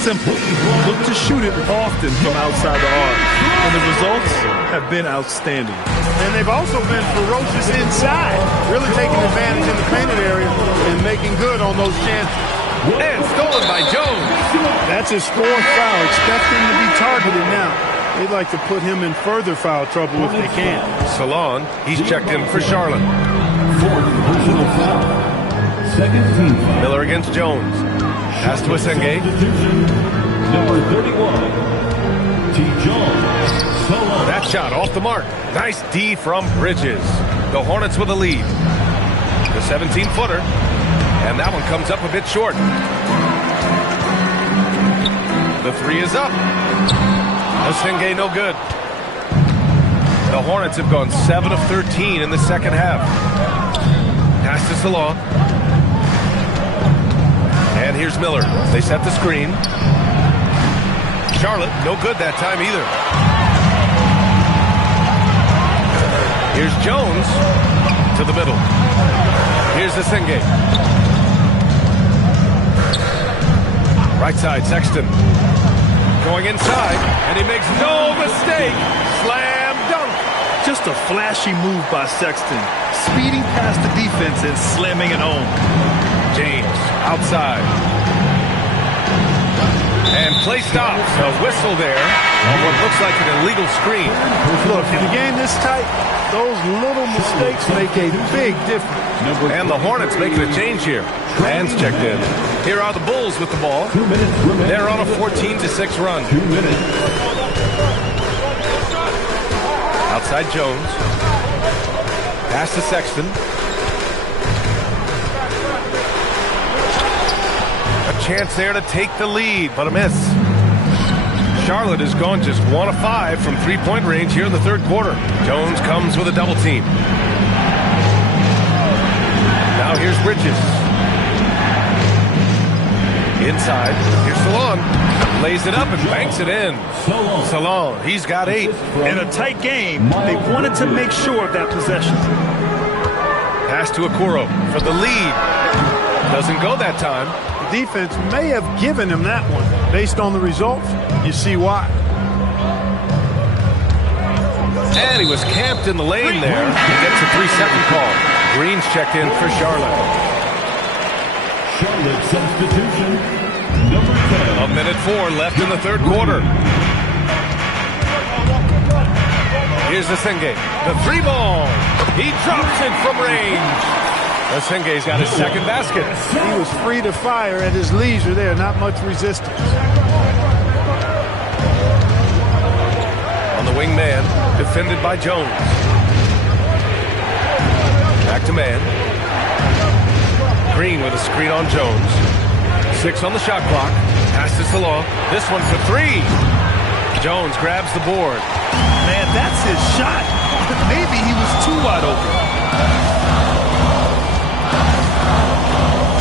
simple. Look to shoot it often from outside the arc. And the results have been outstanding. And they've also been ferocious inside, really taking advantage in the painted area and making good on those chances. And stolen by Jones. That's his fourth foul. Expect him to be targeted now. They'd like to put him in further foul trouble if they can. Salon, he's checked in for Charlotte. Fourth personal foul. Second team foul. Miller against Jones. Pass to Asenge. Number 31, T. Jones. Salon. That shot off the mark. Nice D from Bridges. The Hornets with a lead. The 17-footer. And that one comes up a bit short. The three is up. Asenge no good. The Hornets have gone 7 of 13 in the second half. Pass to Salon. And here's Miller. They set the screen. Charlotte, no good that time either. Here's Jones to the middle. Here's Asenge. Right side, Sexton. Going inside, and he makes no mistake. Slam dunk. Just a flashy move by Sexton. Speeding past the defense and slamming it home. James outside. And play stops. A whistle there on what looks like an illegal screen. Look, in a game this tight, those little mistakes make a big difference. And the Hornets making a change here. Fans checked in. Here are the Bulls with the ball. 2 minutes remaining. They're on a 14-6 run. 2 minutes. Outside Jones. Pass to Sexton. A chance there to take the lead, but a miss. Charlotte has gone just 1 of 5 from three-point range here in the third quarter. Jones comes with a double team. Now here's Bridges. Inside. Here's Salon. Lays it up and banks it in. Salon, he's got 8. In a tight game, they wanted to make sure of that possession. Pass to Okoro for the lead. Doesn't go that time. The defense may have given him that one. Based on the results, you see why. And he was camped in the lane there. He gets a 3-second call. Green's checked in for Charlotte. Charlotte substitution. Number 10. A minute 4 left in the third quarter. Here's Asenge. The 3-ball. He drops it from range. Asenge's got his second basket. He was free to fire at his leisure there. Not much resistance. On the wing man, defended by Jones. Back to man. Green with a screen on Jones. 6 on the shot clock. Pass to Salon. This one for 3. Jones grabs the board. Man, that's his shot. Maybe he was too wide open.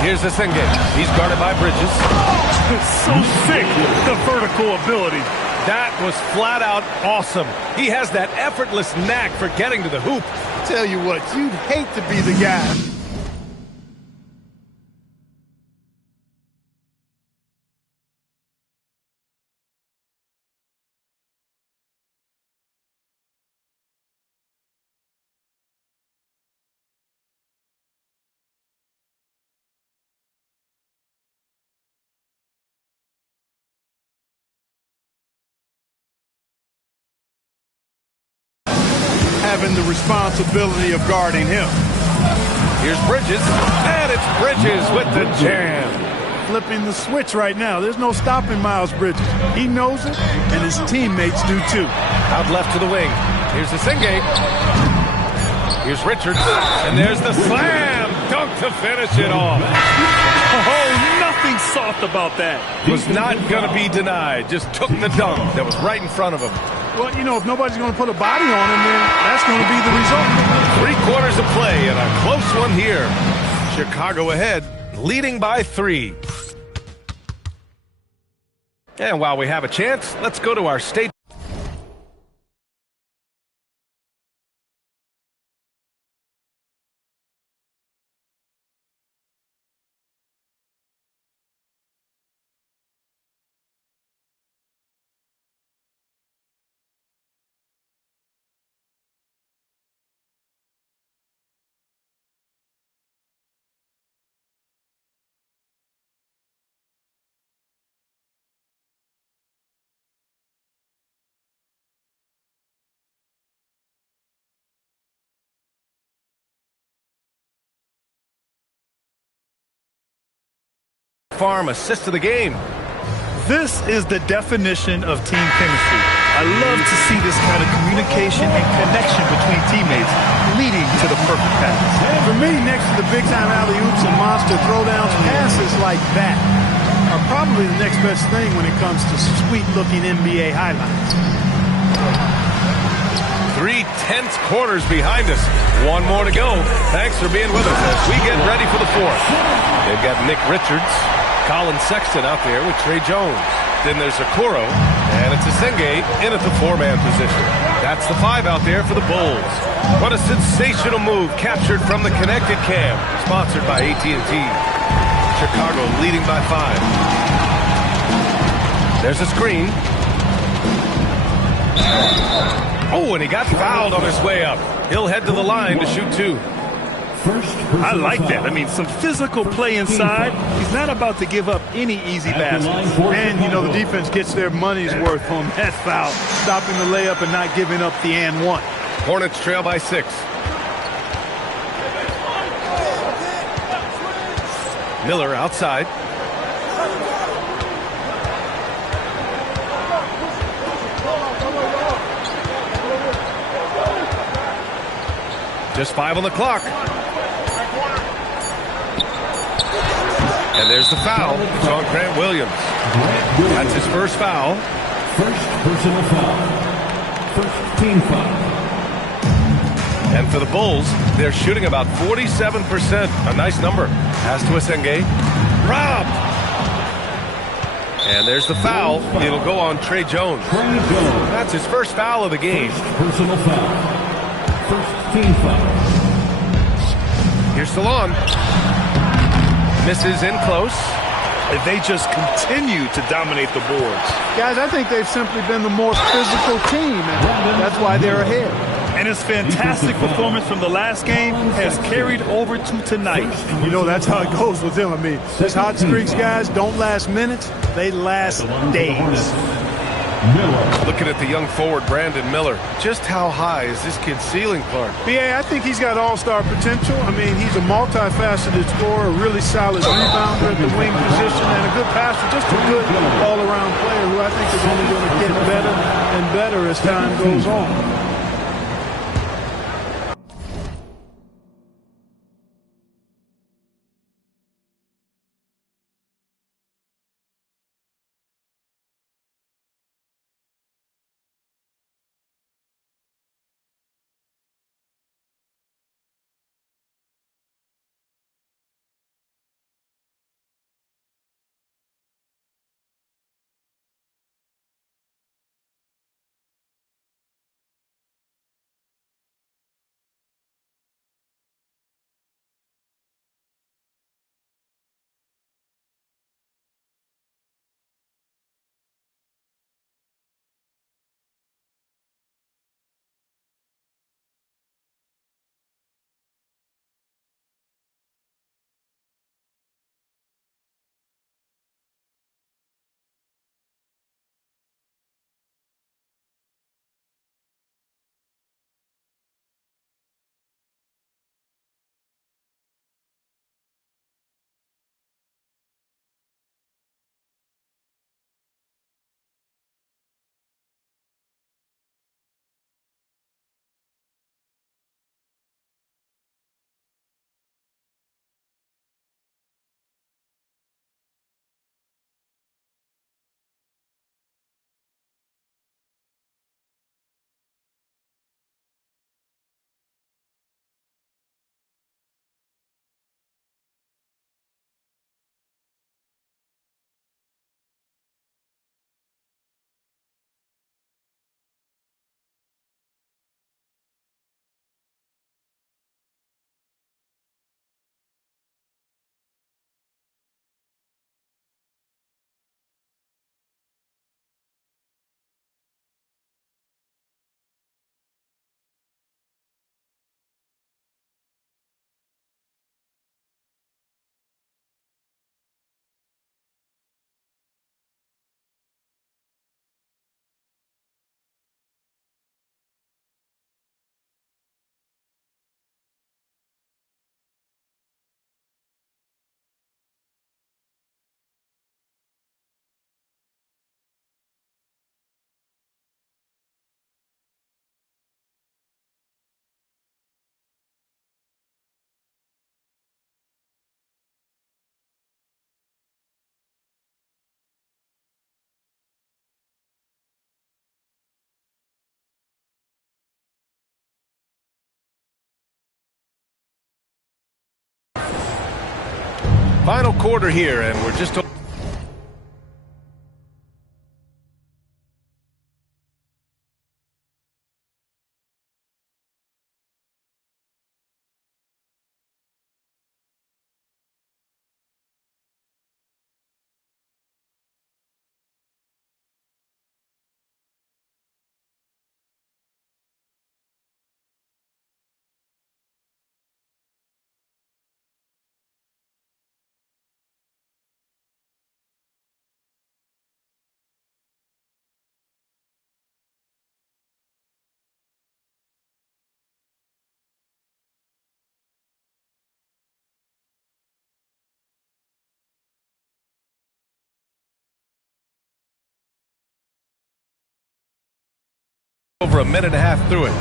Here's Asenge. He's guarded by Bridges. So sick, the vertical ability. That was flat out awesome. He has that effortless knack for getting to the hoop. Tell you what, you'd hate to be the guy. Having the responsibility of guarding him. Here's Bridges, and it's Bridges with the jam. Flipping the switch right now. There's no stopping Miles Bridges. He knows it, and his teammates do too. Out left to the wing. Here's Asenge. Here's Richards, and there's the slam dunk to finish it off. Oh, nothing soft about that. Was not going to be denied. Just took the dunk that was right in front of him. Well, you know, if nobody's going to put a body on him, then that's going to be the result. 3 quarters of play and a close one here. Chicago ahead, leading by 3. And while we have a chance, let's go to our state. Farm assist of the game. This is the definition of team chemistry. I love to see this kind of communication and connection between teammates leading to the perfect pass. For me, next to the big-time alley-oops and monster throwdowns, passes like that are probably the next best thing when it comes to sweet-looking NBA highlights. 3 tense quarters behind us. One more to go. Thanks for being with us as we get ready for the fourth. They've got Nick Richards, Colin Sexton out there with Trey Jones. Then there's Okoro, and it's Asenge in at the 4-man position. That's the 5 out there for the Bulls. What a sensational move captured from the Connected Cam, sponsored by AT&T. Chicago leading by 5. There's a screen. Oh, and he got fouled on his way up. He'll head to the line to shoot 2. I like that. I mean, some physical play inside. He's not about to give up any easy baskets. And, you know, the defense gets their money's worth on that foul, stopping the layup and not giving up the and one. Hornets trail by 6. Miller outside. Just 5 on the clock. And there's the foul. It's on Grant Williams. That's his first foul. First personal foul. First team foul. And for the Bulls, they're shooting about 47%. A nice number. Pass to Asenge. Robbed. And there's the foul. It'll go on Trey Jones. That's his first foul of the game. First personal foul. First team foul. Here's Salon. Misses in close. They just continue to dominate the boards. Guys, I think they've simply been the more physical team, and that's why they're ahead. And his fantastic performance from the last game has carried over to tonight. You know, that's how it goes with them. I mean, these hot streaks, guys, don't last minutes. They last days. Looking at the young forward, Brandon Miller. Just how high is this kid's ceiling, Clark? BA, I think he's got all-star potential. I mean, he's a multifaceted scorer, a really solid rebounder at the wing position, and a good passer, just a good all-around player who I think is only going to get better and better as time goes on. Final quarter here, and we're just... over a minute and a half through it.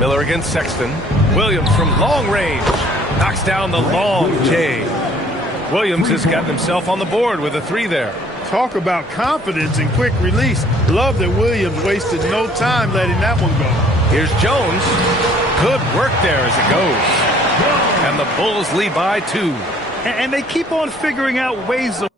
Miller against Sexton. Williams from long range knocks down the long J. Williams has gotten himself on the board with a 3 there. Talk about confidence and quick release. Love that Williams wasted no time letting that one go. Here's Jones. Good work there as it goes. And the Bulls lead by 2. And they keep on figuring out ways of...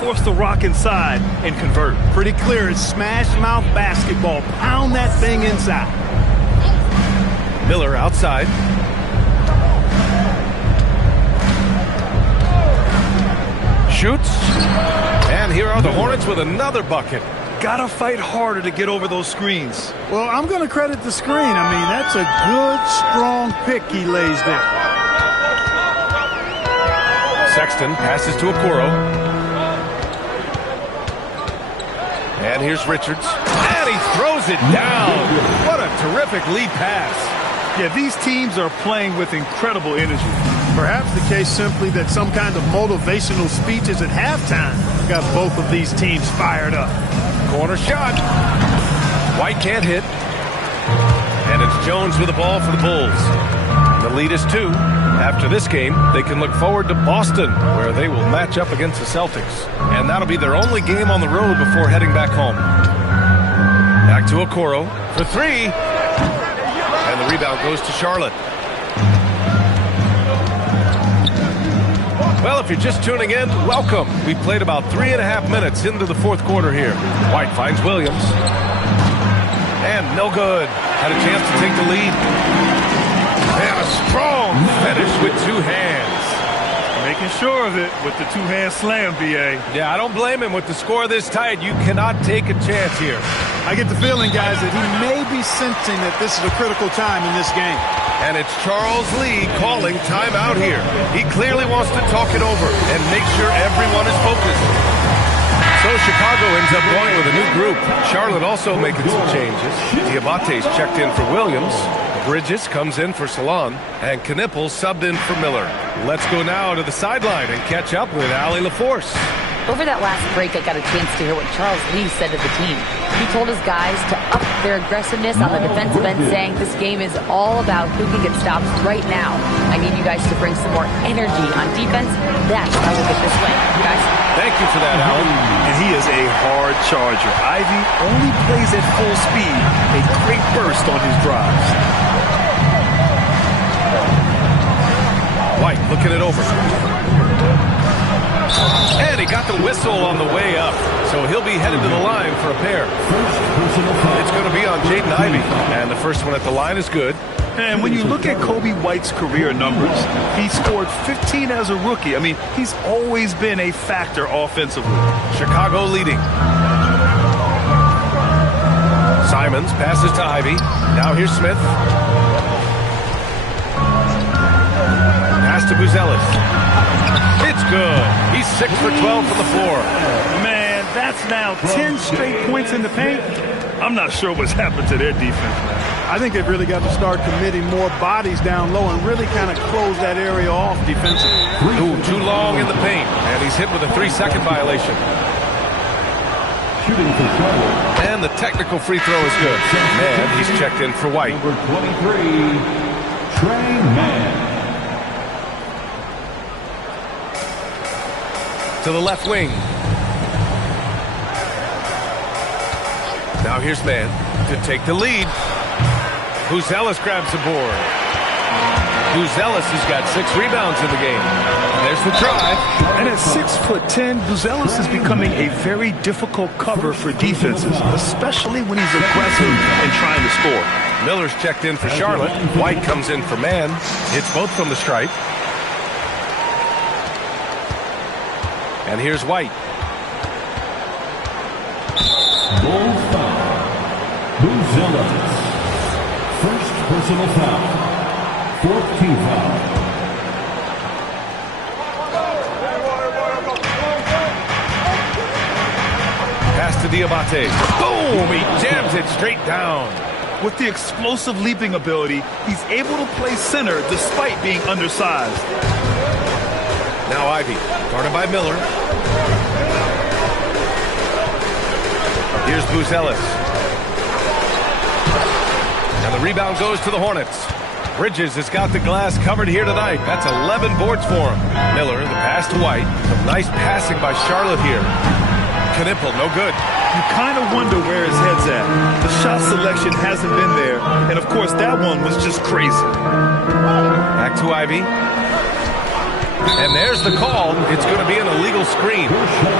force the rock inside and convert. Pretty clear. It's smash mouth basketball. Pound that thing inside. Miller outside. Shoots. And here are the Hornets with another bucket. Gotta fight harder to get over those screens. Well, I'm going to credit the screen. I mean, that's a good, strong pick he lays there. Sexton passes to Okoro. And here's Richards. And he throws it down. What a terrific lead pass. Yeah, these teams are playing with incredible energy. Perhaps the case simply that some kind of motivational speeches at halftime got both of these teams fired up. Corner shot. White can't hit. And it's Jones with the ball for the Bulls. The lead is 2. After this game, they can look forward to Boston, where they will match up against the Celtics. And that'll be their only game on the road before heading back home. Back to Okoro for 3. And the rebound goes to Charlotte. Well, if you're just tuning in, welcome. We played about 3.5 minutes into the fourth quarter here. White finds Williams. And no good. Had a chance to take the lead. And a strong finish with 2 hands. Making sure of it with the 2-hand slam, B.A. Yeah, I don't blame him. With the score this tight, you cannot take a chance here. I get the feeling, guys, that he may be sensing that this is a critical time in this game. And it's Charles Lee calling timeout here. He clearly wants to talk it over and make sure everyone is focused. So Chicago ends up going with a new group. Charlotte also making some changes. Diabate's checked in for Williams. Bridges comes in for Salon. And Knippel subbed in for Miller. Let's go now to the sideline and catch up with Allie LaForce. Over that last break, I got a chance to hear what Charles Lee said to the team. He told his guys to up their aggressiveness on the defensive end, saying this game is all about who can get stops right now. I need you guys to bring some more energy on defense. That's how we'll get this win, guys. Thank you for that, Alan. And he is a hard charger. Ivy only plays at full speed. A great burst on his drives. White looking it over. And he got the whistle on the way up. So he'll be headed to the line for a pair. It's going to be on Jaden Ivey. And the first one at the line is good. And when you look at Kobe White's career numbers, he scored 15 as a rookie. I mean, he's always been a factor offensively. Chicago leading. Simons passes to Ivy. Now here's Smith. Pass to Buzelis. It's good. He's 6 for 12 from the floor. Man, that's now 10 straight points in the paint. I'm not sure what's happened to their defense, man. I think they've really got to start committing more bodies down low and really kind of close that area off defensively. Ooh, too long in the paint, and he's hit with a 3-second violation. Shooting for Charlotte. And the technical free throw is good. Man, he's checked in for White. Number 23, Trey Mann. To the left wing. Now here's Mann to take the lead. Buzelis grabs the board. Buzelis has got 6 rebounds in the game. There's the drive. And at 6'10", Buzelis is becoming a very difficult cover for defenses, especially when he's aggressive and trying to score. Miller's checked in for Charlotte. White comes in for Mann. Hits both from the stripe. And here's White. Goal foul. Buzelis. First personal foul. 4th team foul. Pass to Diabate. Boom! He jams it straight down. With the explosive leaping ability, he's able to play center despite being undersized. Now Ivy, guarded by Miller. Here's Buzelis. And the rebound goes to the Hornets. Bridges has got the glass covered here tonight. That's 11 boards for him. Miller, the pass to White. Some nice passing by Charlotte here. Knipple, no good. You kind of wonder where his head's at. The shot selection hasn't been there. And, of course, that one was just crazy. Back to Ivy. And there's the call. It's going to be an illegal screen.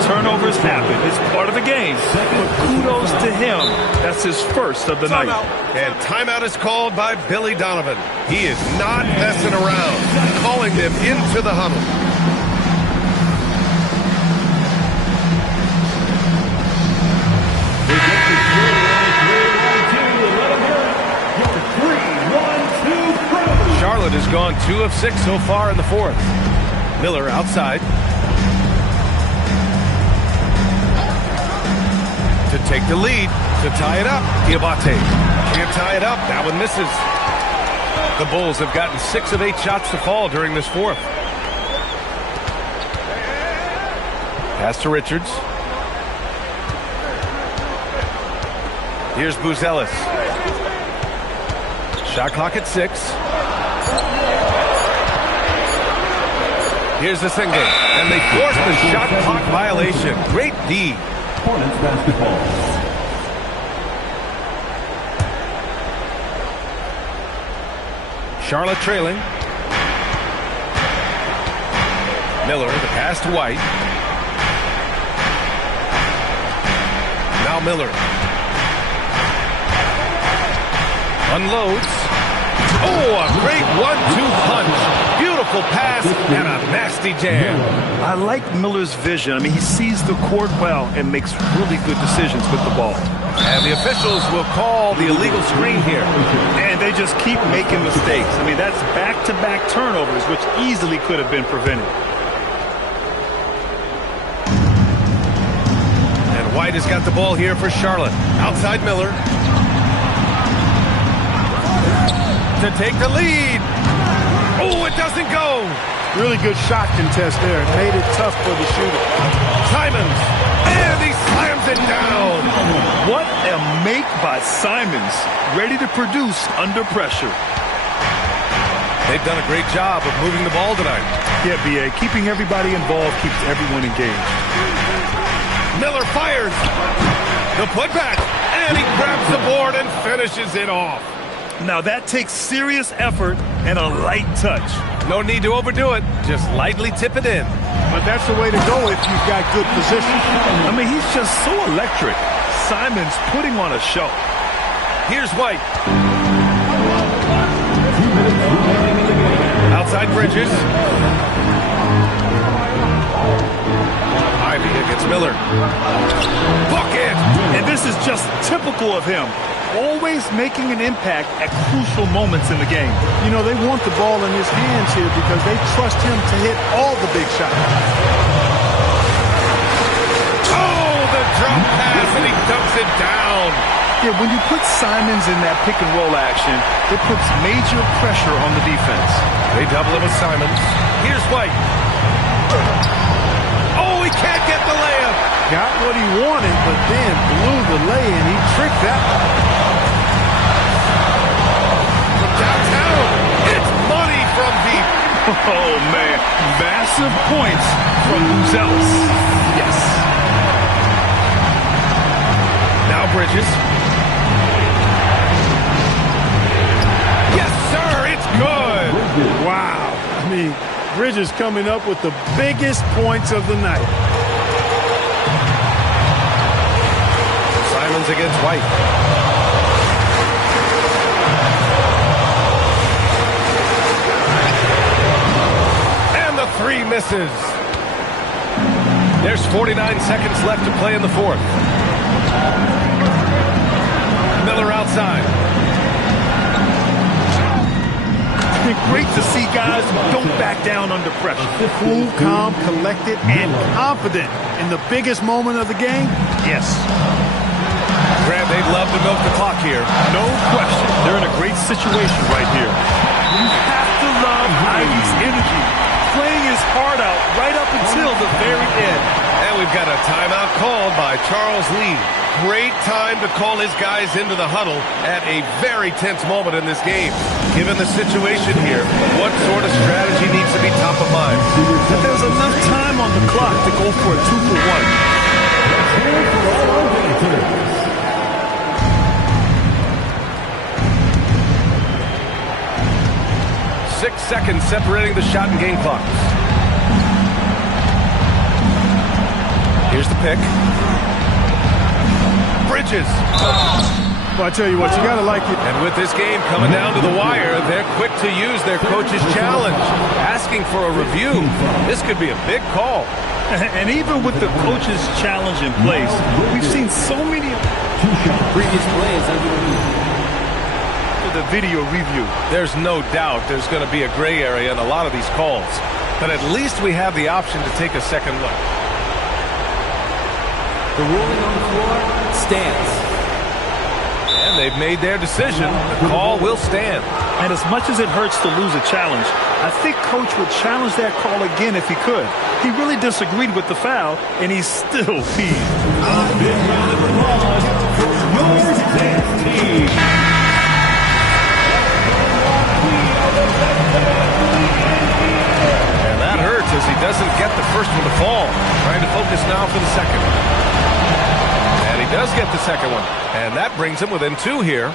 Turnovers happen. It's part of the game. But kudos to him. That's his first of the night. And timeout is called by Billy Donovan. He is not messing around. Calling them into the huddle. Charlotte has gone 2 of 6 so far in the 4th. Miller outside. To take the lead. To tie it up. Diabate can't tie it up. That one misses. The Bulls have gotten 6 of 8 shots to fall during this 4th. Pass to Richards. Here's Buzelis. Shot clock at 6. Here's the single, and they force the shot clock violation. Great D. Hornets basketball. Charlotte trailing. Miller, the pass to White. Now Miller. Unloads. Oh, a great 1-2 punch. Beautiful pass and a nasty jam. I like Miller's vision. I mean, he sees the court well and makes really good decisions with the ball. And the officials will call the illegal screen here. And they just keep making mistakes. I mean, that's back-to-back turnovers, which easily could have been prevented. And White has got the ball here for Charlotte. Outside Miller. To take the lead. Oh, it doesn't go. Really good shot contest there. It made it tough for the shooter. Simons. And he slams it down. What a make by Simons. Ready to produce under pressure. They've done a great job of moving the ball tonight. Yeah, B.A. Keeping everybody involved keeps everyone engaged. Miller fires. The putback. And he grabs the board and finishes it off. Now that takes serious effort and a light touch. No need to overdo it. Just lightly tip it in. But that's the way to go if you've got good position. I mean, he's just so electric. Simons putting on a show. Here's White. Outside Bridges. Ivy against Miller. Bucket! And this is just typical of him. always making an impact at crucial moments in the game. You know, they want the ball in his hands here because they trust him to hit all the big shots. Oh, the drop pass, and he dumps it down. Yeah, when you put Simons in that pick-and-roll action, it puts major pressure on the defense. They double it with Simons. Here's White. Oh, he can't get the layup. Got what he wanted, but then blew the lay-in. He tricked that one. From downtown, it's money from deep. Oh, man. Massive points from Buzelis. Yes. Now Bridges. Yes, sir, it's good. Wow. I mean, Bridges coming up with the biggest points of the night. Simons against White. And the three misses. There's 49 seconds left to play in the fourth. Miller outside. Great to see guys who don't back down under pressure. Cool, calm, collected, and confident in the biggest moment of the game. Yes. Graham, they'd love to milk the clock here. No question. They're in a great situation right here. You have to love Ivy's energy, playing his heart out right up until the very end. And we've got a timeout called by Charles Lee. Great time to call his guys into the huddle at a very tense moment in this game. Given the situation here, what sort of strategy needs to be top of mind? But there's enough time on the clock to go for a 2-for-1. 6 seconds separating the shot and game clocks. Here's the pick. Bridges. Well, I tell you what, you got to like it. And with this game coming down to the wire, they're quick to use their coach's challenge, asking for a review. This could be a big call. And even with the coach's challenge in place, we've seen so many Previous plays the video review. There's no doubt there's going to be a gray area in a lot of these calls. But at least we have the option to take a second look. The ruling on the floor stands. And they've made their decision. The call will stand. And as much as it hurts to lose a challenge, I think Coach would challenge that call again if he could. He really disagreed with the foul, and he's still peeved. And that hurts as he doesn't get the first one to fall. Trying to focus now for the second. And he does get the second one. And that brings him within 2 here.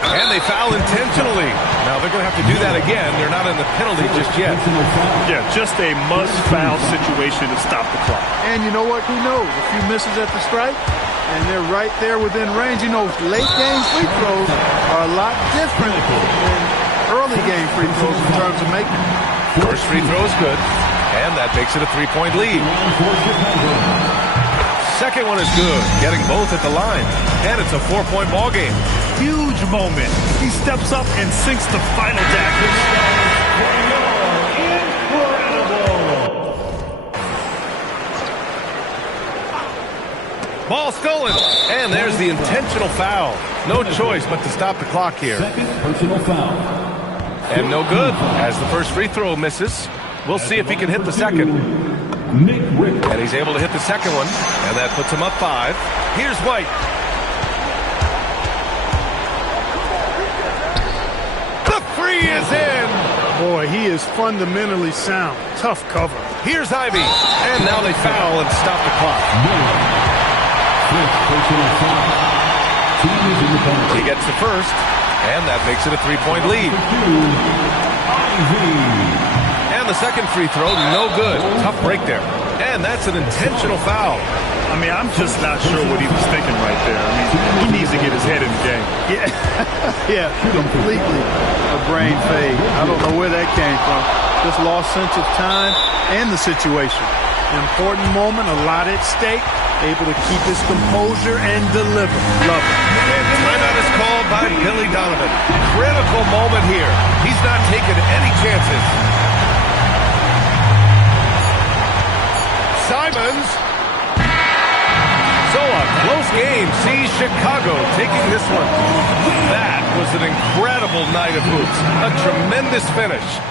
And they foul intentionally. Now they're going to have to do that again. They're not in the penalty just yet. Yeah, just a must-foul situation to stop the clock. And you know what? Who knows? A few misses at the stripe, and they're right there within range. You know, late-game free throws are a lot different than early-game free throws in terms of making. First free throw is good. And that makes it a 3-point lead. Second one is good, getting both at the line. And it's a 4-point ball game. Huge moment. He steps up and sinks the final dagger. Ball stolen. And there's the intentional foul. No choice but to stop the clock here. Second personal foul. And no good, as the first free throw misses. We'll see if he can hit the second. Nick Rick. And he's able to hit the second one. And that puts him up 5. Here's White. The three is in. Boy, he is fundamentally sound. Tough cover. Here's Ivy. And now they foul and stop the clock. Fifth personal foul. Team is in the penalty. He gets the first. And that makes it a 3-point lead. Ivy. And the second free throw, no good. Tough break there. And that's an intentional foul. I mean, I'm just not sure what he was thinking right there. I mean, he needs to get his head in the game. Yeah, completely a brain fade. I don't know where that came from. Just lost sense of time and the situation. Important moment, a lot at stake. able to keep his composure and deliver. Love it. And timeout is called by Billy Donovan. Critical moment here. He's not taking any chances. Simons. So a close game sees Chicago taking this one. That was an incredible night of hoops. A tremendous finish.